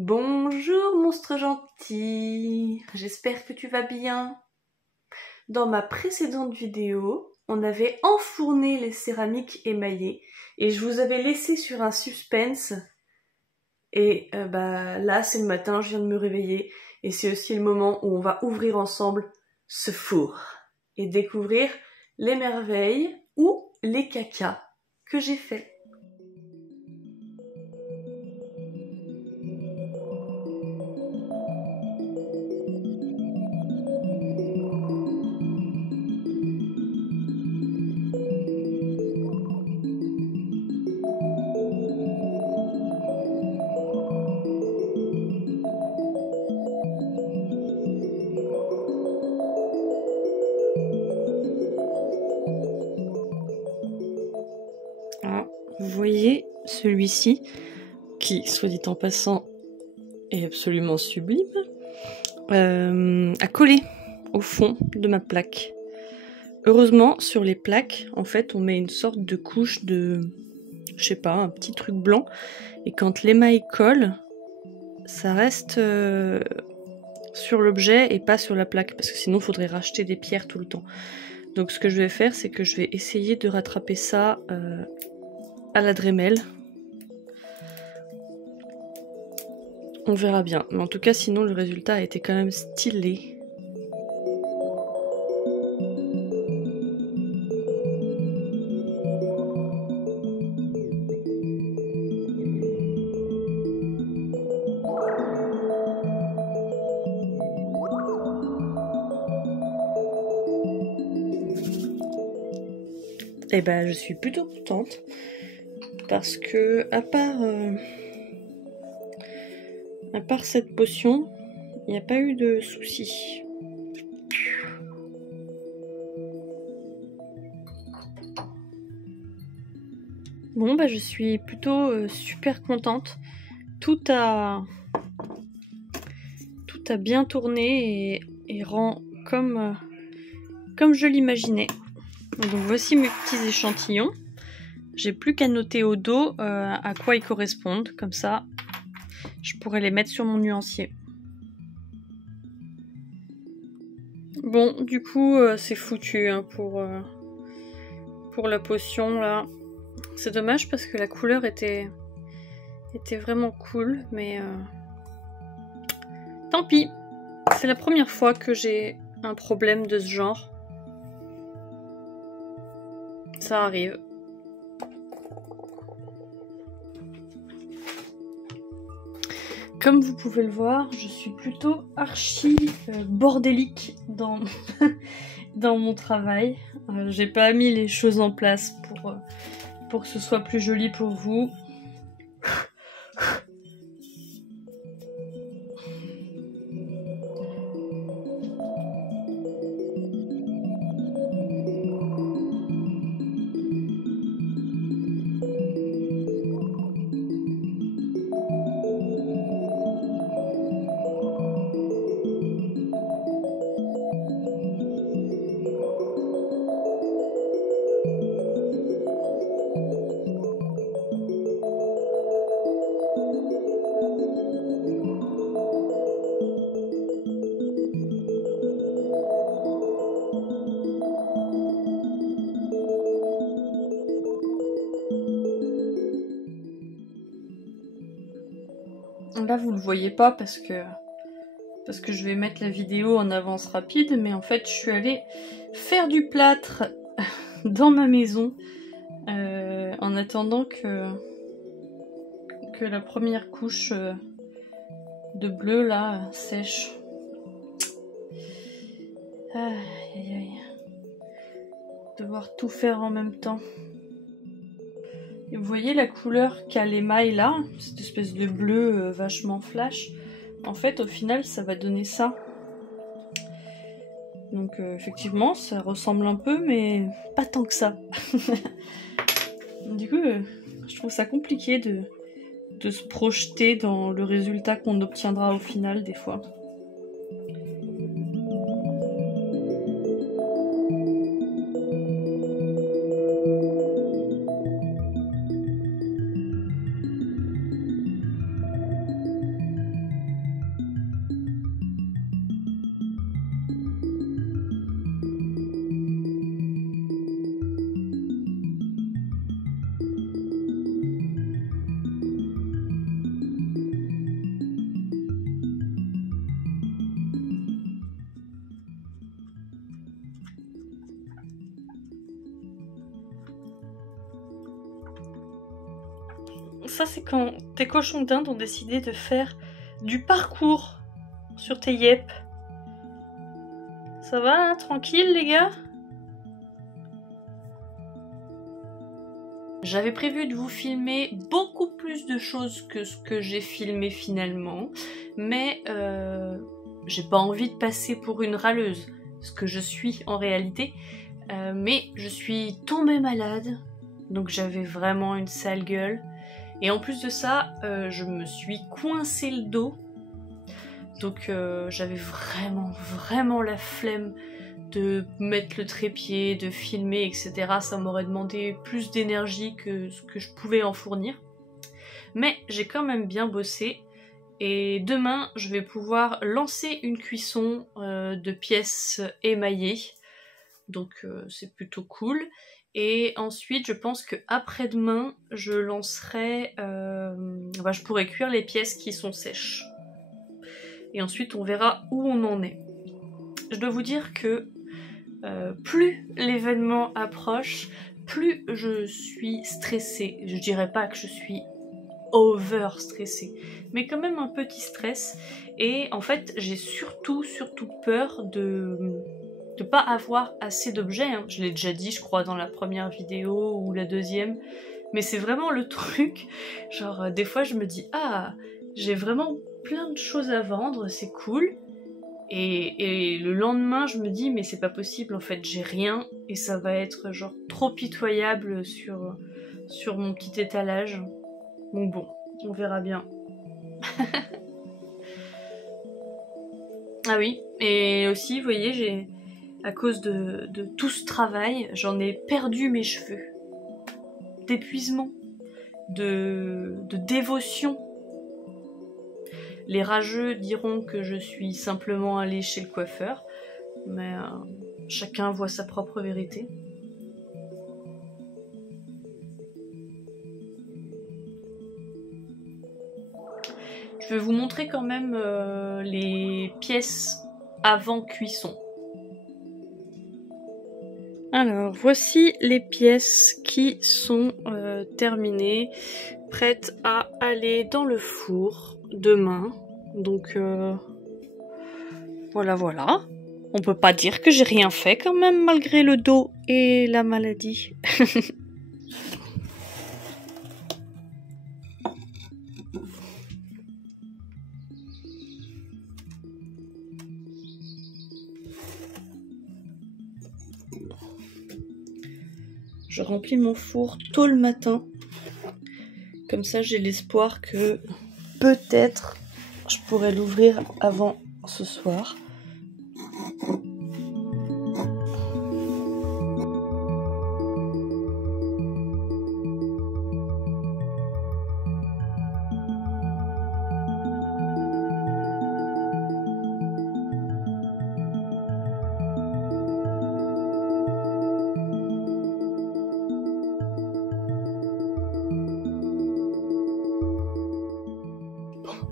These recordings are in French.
Bonjour monstre gentil, j'espère que tu vas bien. Dans ma précédente vidéo, on avait enfourné les céramiques émaillées et je vous avais laissé sur un suspense. Et là c'est le matin, je viens de me réveiller et c'est aussi le moment où on va ouvrir ensemble ce four et découvrir les merveilles ou les cacas que j'ai fait. Vous voyez celui-ci, qui, soit dit en passant, est absolument sublime, a collé au fond de ma plaque. Heureusement, sur les plaques, en fait, on met une sorte de couche de, je sais pas, un petit truc blanc, et quand l'émail colle, ça reste sur l'objet et pas sur la plaque, parce que sinon, il faudrait racheter des pierres tout le temps. Donc ce que je vais faire, c'est que je vais essayer de rattraper ça à la Dremel. On verra bien. Mais en tout cas, sinon, le résultat a été quand même stylé. Et je suis plutôt contente. Parce que, à part cette potion, il n'y a pas eu de soucis. Bon, je suis plutôt super contente. Tout a bien tourné et rend comme je l'imaginais. Donc voici mes petits échantillons. J'ai plus qu'à noter au dos à quoi ils correspondent. Comme ça, je pourrais les mettre sur mon nuancier. Bon, du coup, c'est foutu hein, pour la potion là. C'est dommage parce que la couleur était vraiment cool, mais tant pis. C'est la première fois que j'ai un problème de ce genre. Ça arrive. Comme vous pouvez le voir, je suis plutôt archi bordélique dans, dans mon travail. J'ai pas mis les choses en place pour que ce soit plus joli pour vous. Là vous le voyez pas parce que je vais mettre la vidéo en avance rapide, mais en fait je suis allée faire du plâtre dans ma maison en attendant que la première couche de bleu là sèche. Aïe aïe aïe. Devoir tout faire en même temps. Et vous voyez la couleur qu'a l'émail là, cette espèce de bleu vachement flash. En fait, au final, ça va donner ça. Donc effectivement, ça ressemble un peu, mais pas tant que ça. Du coup, je trouve ça compliqué de se projeter dans le résultat qu'on obtiendra au final, des fois. ça c'est quand tes cochons d'Inde ont décidé de faire du parcours sur tes yep. Ça va, hein, tranquille les gars? J'avais prévu de vous filmer beaucoup plus de choses que ce que j'ai filmé finalement, mais j'ai pas envie de passer pour une râleuse, ce que je suis en réalité, mais je suis tombée malade, donc j'avais vraiment une sale gueule, et en plus de ça, je me suis coincé le dos, donc j'avais vraiment la flemme de mettre le trépied, de filmer, etc. Ça m'aurait demandé plus d'énergie que ce que je pouvais en fournir. Mais j'ai quand même bien bossé. Et demain, je vais pouvoir lancer une cuisson de pièces émaillées. Donc c'est plutôt cool. Et ensuite, je pense que après-demain, je lancerai... je pourrai cuire les pièces qui sont sèches. Et ensuite, on verra où on en est. Je dois vous dire que plus l'événement approche, plus je suis stressée. Je dirais pas que je suis over stressée, mais quand même un petit stress. Et en fait, j'ai surtout peur de pas avoir assez d'objets. Hein. Je l'ai déjà dit, je crois, dans la première vidéo ou la deuxième. Mais c'est vraiment le truc. Genre, des fois, je me dis, ah, j'ai vraiment plein de choses à vendre, c'est cool. Et le lendemain, je me dis, mais c'est pas possible, en fait, j'ai rien, et ça va être genre trop pitoyable sur mon petit étalage. Donc bon, on verra bien. Ah oui, et aussi, vous voyez, à cause de tout ce travail, j'en ai perdu mes cheveux. D'épuisement, de dévotion. Les rageux diront que je suis simplement allée chez le coiffeur, mais chacun voit sa propre vérité. Je vais vous montrer quand même les pièces avant cuisson. Alors, voici les pièces qui sont terminées, prêtes à aller dans le four demain. Donc, voilà. On peut pas dire que j'ai rien fait quand même, malgré le dos et la maladie. Je remplis mon four tôt le matin. Comme ça, j'ai l'espoir que peut-être je pourrais l'ouvrir avant ce soir.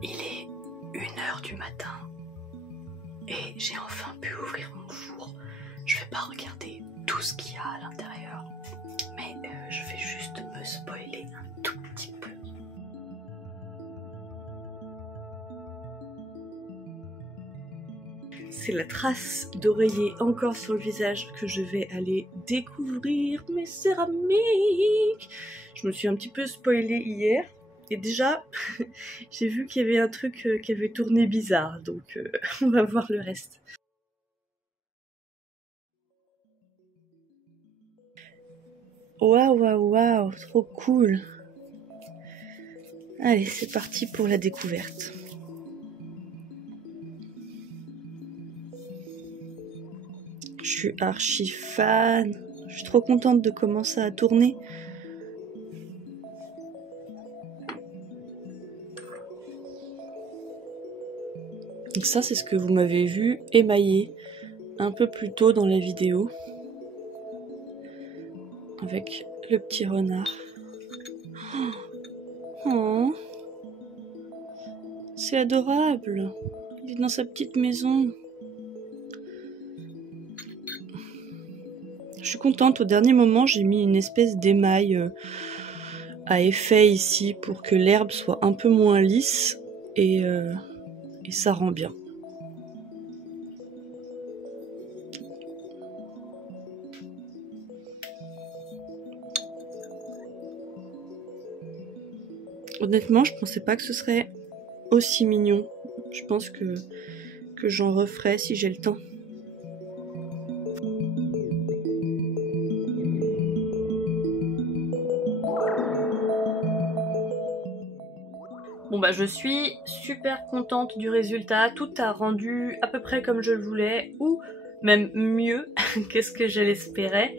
Il est 1h du matin et j'ai enfin pu ouvrir mon four. Je vais pas regarder tout ce qu'il y a à l'intérieur, mais je vais juste me spoiler un tout petit peu. C'est la trace d'oreiller encore sur le visage que je vais aller découvrir mes céramiques. Je me suis un petit peu spoilée hier. Et déjà, j'ai vu qu'il y avait un truc qui avait tourné bizarre, donc on va voir le reste. Waouh, trop cool. Allez, c'est parti pour la découverte. Je suis archi fan. Je suis trop contente de comment ça a tourné. Donc ça, c'est ce que vous m'avez vu émailler un peu plus tôt dans la vidéo. Avec le petit renard. Oh, c'est adorable. Il est dans sa petite maison. Je suis contente, au dernier moment, j'ai mis une espèce d'émail à effet ici pour que l'herbe soit un peu moins lisse et ça rend bien. Honnêtement, je pensais pas que ce serait aussi mignon. Je pense que j'en referai si j'ai le temps. Bon bah je suis super contente du résultat, tout a rendu à peu près comme je le voulais, ou même mieux qu'est-ce que je l'espérais.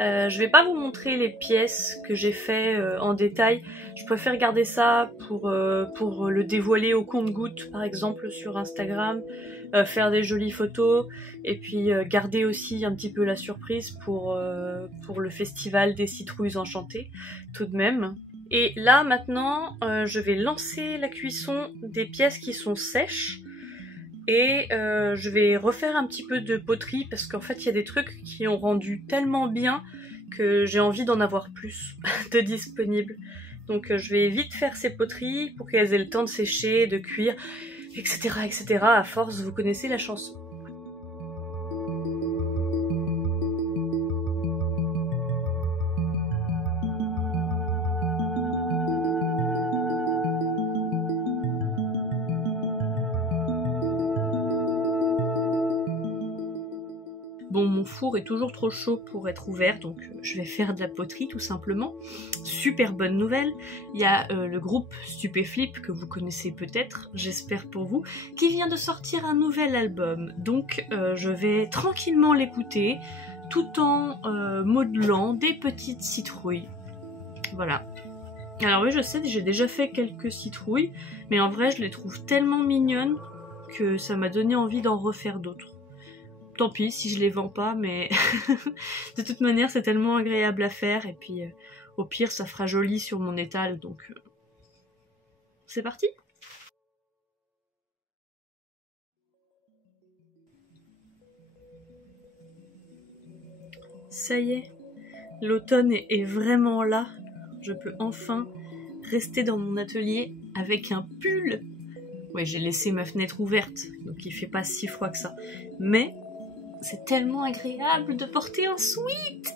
Je vais pas vous montrer les pièces que j'ai fait en détail, je préfère garder ça pour le dévoiler au compte-gouttes par exemple sur Instagram, faire des jolies photos et puis garder aussi un petit peu la surprise pour le festival des citrouilles enchantées tout de même. Et là maintenant je vais lancer la cuisson des pièces qui sont sèches. Et je vais refaire un petit peu de poterie parce qu'en fait il y a des trucs qui ont rendu tellement bien que j'ai envie d'en avoir plus de disponibles. Donc je vais vite faire ces poteries pour qu'elles aient le temps de sécher, de cuire, etc. etc. À force, vous connaissez la chanson. Bon, mon four est toujours trop chaud pour être ouvert, donc je vais faire de la poterie tout simplement. Super bonne nouvelle, il y a le groupe Stupéflip, que vous connaissez peut-être, j'espère pour vous, qui vient de sortir un nouvel album. Donc je vais tranquillement l'écouter, tout en modelant des petites citrouilles. Voilà. Alors oui, je sais, j'ai déjà fait quelques citrouilles, mais en vrai je les trouve tellement mignonnes que ça m'a donné envie d'en refaire d'autres. Tant pis si je les vends pas, mais de toute manière c'est tellement agréable à faire et puis au pire ça fera joli sur mon étal, donc c'est parti. Ça y est, l'automne est vraiment là, je peux enfin rester dans mon atelier avec un pull. Ouais, j'ai laissé ma fenêtre ouverte, donc il fait pas si froid que ça, mais c'est tellement agréable de porter un sweat.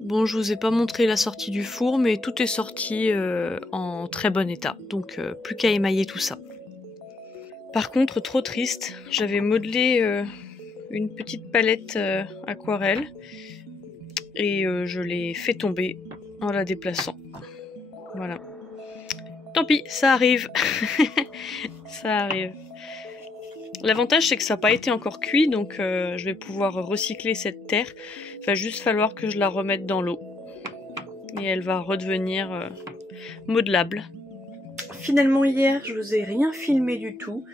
Bon, je vous ai pas montré la sortie du four, mais tout est sorti en très bon état, donc plus qu'à émailler tout ça. Par contre, trop triste, j'avais modelé une petite palette aquarelle et je l'ai fait tomber en la déplaçant. Voilà. Tant pis, ça arrive. Ça arrive. L'avantage c'est que ça n'a pas été encore cuit, donc je vais pouvoir recycler cette terre. Il va juste falloir que je la remette dans l'eau. Et elle va redevenir modelable. Finalement hier, je vous ai rien filmé du tout.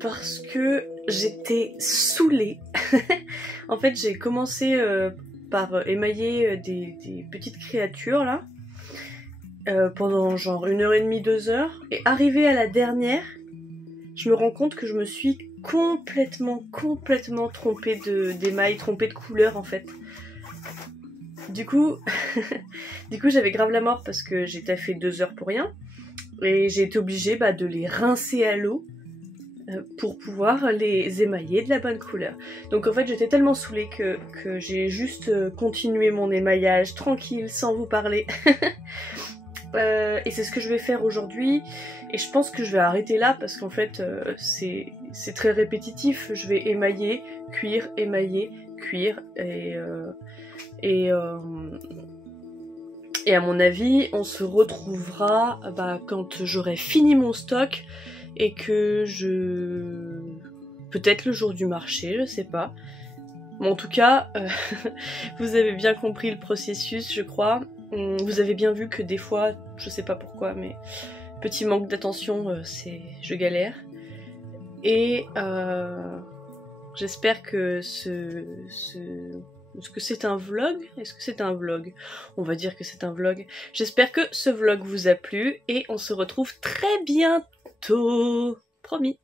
Parce que j'étais saoulée. En fait, j'ai commencé par émailler des petites créatures là. Pendant genre 1h30, 2h. Et arrivée à la dernière, je me rends compte que je me suis complètement trompée d'émail, trompée de couleur en fait. Du coup, j'avais grave la mort parce que j'ai taffé 2 heures pour rien. Et j'ai été obligée de les rincer à l'eau pour pouvoir les émailler de la bonne couleur. Donc en fait j'étais tellement saoulée que j'ai juste continué mon émaillage tranquille sans vous parler. Et c'est ce que je vais faire aujourd'hui. Et je pense que je vais arrêter là parce qu'en fait c'est très répétitif. Je vais émailler, cuire, émailler, cuire et à mon avis on se retrouvera quand j'aurai fini mon stock et que je... peut-être le jour du marché, je sais pas. Bon, en tout cas, vous avez bien compris le processus, je crois. Vous avez bien vu que des fois, je sais pas pourquoi, mais petit manque d'attention, je galère. Et j'espère que est-ce que c'est un vlog? Est-ce que c'est un vlog? On va dire que c'est un vlog. J'espère que ce vlog vous a plu et on se retrouve très bientôt. Promis.